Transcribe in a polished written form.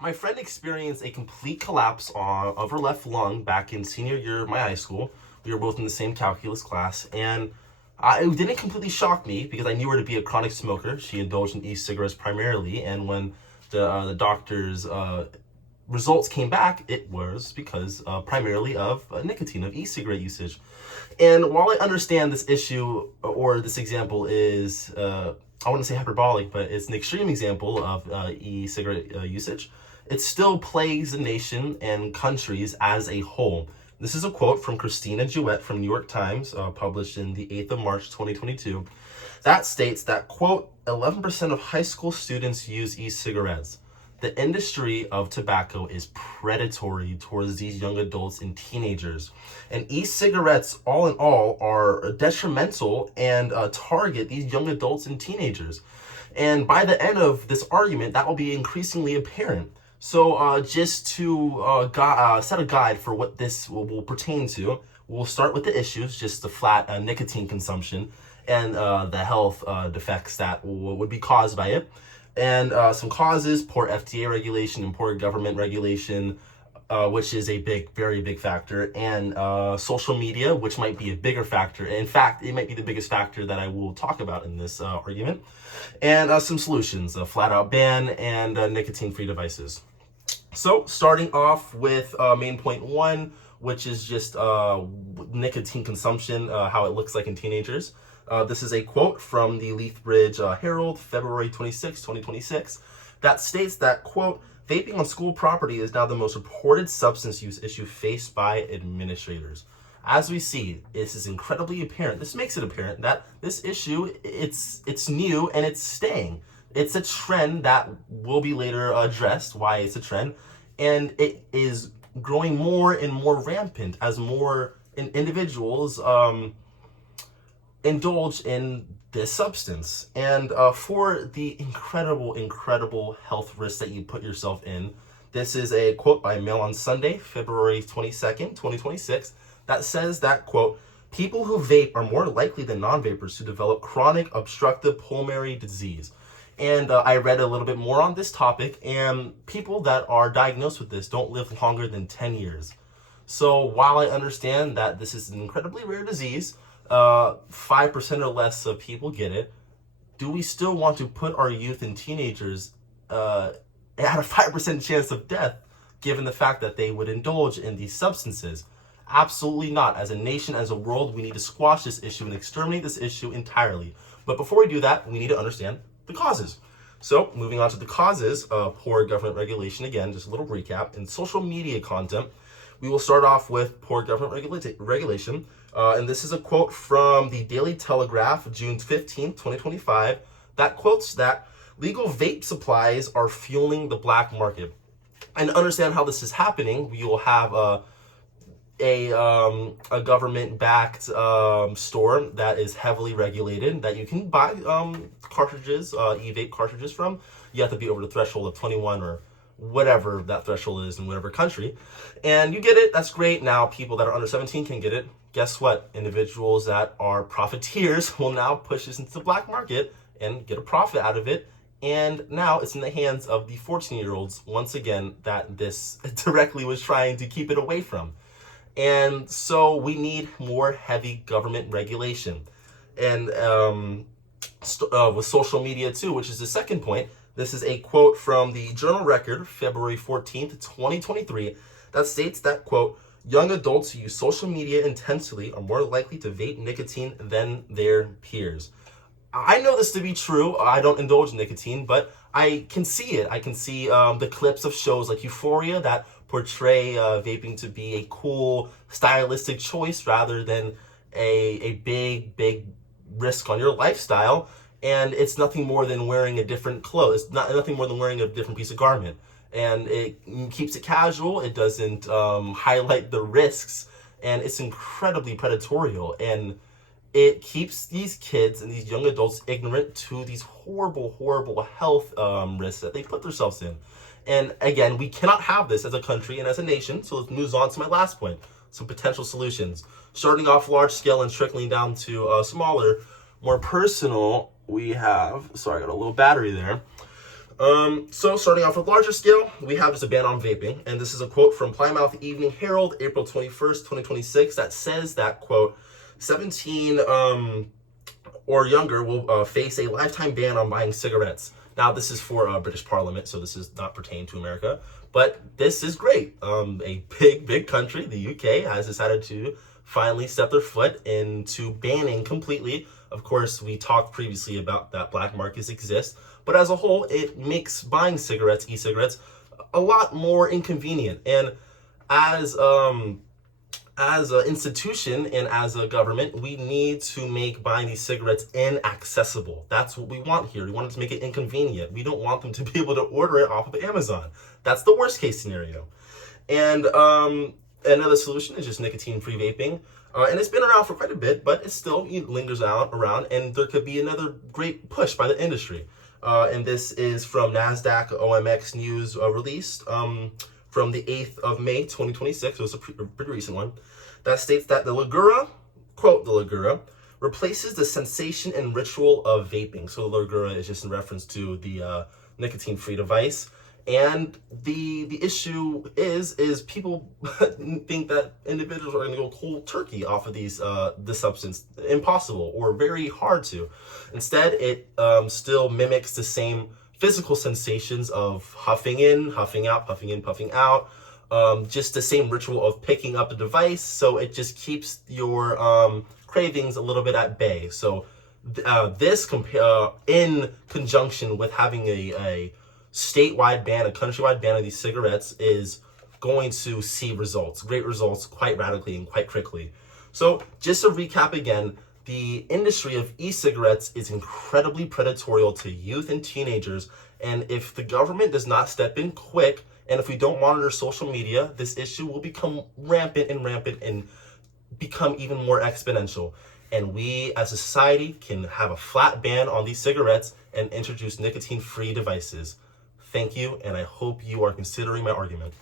My friend experienced a complete collapse of her left lung back in senior year of my high school. We were both in the same calculus class, and it didn't completely shock me because I knew her to be a chronic smoker. She indulged in e-cigarettes primarily, and when the doctor's results came back, it was because primarily of nicotine, of e-cigarette usage. And while I understand this issue or this example is, I wouldn't say hyperbolic, but it's an extreme example of e-cigarette usage, it still plagues the nation and countries as a whole. This is a quote from Christina Jewett from New York Times, published in the 8th of March, 2022. That states that, quote, 11% of high school students use e-cigarettes. The industry of tobacco is predatory towards these young adults and teenagers. And e-cigarettes, all in all, are detrimental and target these young adults and teenagers. And by the end of this argument, that will be increasingly apparent. So just to set a guide for what this will pertain to, we'll start with the issues, just the flat nicotine consumption and the health defects that would be caused by it. And some causes: poor FDA regulation and poor government regulation, which is a very big factor, and social media, which might be a bigger factor. In fact, it might be the biggest factor that I will talk about in this argument. And some solutions: a flat-out ban and nicotine-free devices. So starting off with main point one, which is just nicotine consumption, how it looks like in teenagers. This is a quote from the Lethbridge Herald, February 26, 2026, that states that, quote, vaping on school property is now the most reported substance use issue faced by administrators. As we see, this is incredibly apparent. This makes it apparent that this issue, it's new and it's staying. It's a trend that will be later addressed, why it's a trend, and it is growing more and more rampant as more individuals indulge in this substance. And for the incredible health risks that you put yourself in, this is a quote by Mail on Sunday, February 22nd, 2026, that says that, quote, people who vape are more likely than non-vapers to develop chronic obstructive pulmonary disease. And I read a little bit more on this topic, and people that are diagnosed with this don't live longer than 10 years. So while I understand that this is an incredibly rare disease, 5% or less of people get it, do we still want to put our youth and teenagers at a 5% chance of death, given the fact that they would indulge in these substances? Absolutely not. As a nation, as a world, we need to squash this issue and exterminate this issue entirely. But before we do that, we need to understand the causes. So moving on to the causes of poor government regulation, again, just a little recap. In social media content, we will start off with poor government regulation. And this is a quote from the Daily Telegraph, June 15, 2025, that quotes that legal vape supplies are fueling the black market. And to understand how this is happening, we will have a government-backed store that is heavily regulated that you can buy cartridges, e-vape cartridges from. You have to be over the threshold of 21 or whatever that threshold is in whatever country. And you get it, that's great. Now people that are under 17 can get it. Guess what? Individuals that are profiteers will now push this into the black market and get a profit out of it. And now it's in the hands of the 14-year-olds, once again, that this directly was trying to keep it away from. And so we need more heavy government regulation. And with social media too, which is the second point, this is a quote from the Journal Record, February 14th, 2023, that states that, quote, young adults who use social media intensely are more likely to vape nicotine than their peers. I know this to be true. I don't indulge in nicotine, but I can see it. I can see the clips of shows like Euphoria that portray vaping to be a cool, stylistic choice rather than a big risk on your lifestyle. And it's nothing more than wearing a different clothes. It's nothing more than wearing a different piece of garment. And it keeps it casual. It doesn't highlight the risks. And it's incredibly predatory. And it keeps these kids and these young adults ignorant to these horrible health risks that they put themselves in. And again, we cannot have this as a country and as a nation. So let's move on to my last point, some potential solutions. Starting off large scale and trickling down to smaller, more personal, we have, sorry, I got a little battery there. So starting off with larger scale, we have just a ban on vaping, and this is a quote from Plymouth Evening Herald, April 21st, 2026, that says that, quote, 17 or younger will face a lifetime ban on buying cigarettes. Now, this is for British Parliament, so this is not pertaining to America, but this is great. A big country, the UK, has decided to finally step their foot into banning completely. Of course, we talked previously about that black markets exist, but as a whole, it makes buying cigarettes, e-cigarettes, a lot more inconvenient. And as an institution and as a government, we need to make buying these cigarettes inaccessible. That's what we want here. We want to make it inconvenient. We don't want them to be able to order it off of Amazon. That's the worst case scenario. And another solution is just nicotine-free vaping. And it's been around for quite a bit, but it still lingers around, and there could be another great push by the industry. And this is from NASDAQ OMX News released from the 8th of May, 2026. It was a pretty recent one. That states that the Ligura, quote, the Ligura, replaces the sensation and ritual of vaping. So the Ligura is just in reference to the nicotine-free device. And the issue is people think that individuals are going to go cold turkey off of this substance. Impossible, or very hard to. Instead, it still mimics the same physical sensations of huffing in, huffing out, puffing in, puffing out. Just the same ritual of picking up the device. So it just keeps your cravings a little bit at bay. So this in conjunction with having a statewide ban, a countrywide ban of these cigarettes, is going to see results, great results, quite radically and quite quickly. So just to recap again, the industry of e-cigarettes is incredibly predatory to youth and teenagers, and if the government does not step in quick, and if we don't monitor social media, this issue will become rampant and become even more exponential. And we as a society can have a flat ban on these cigarettes and introduce nicotine-free devices. Thank you, and I hope you are considering my argument.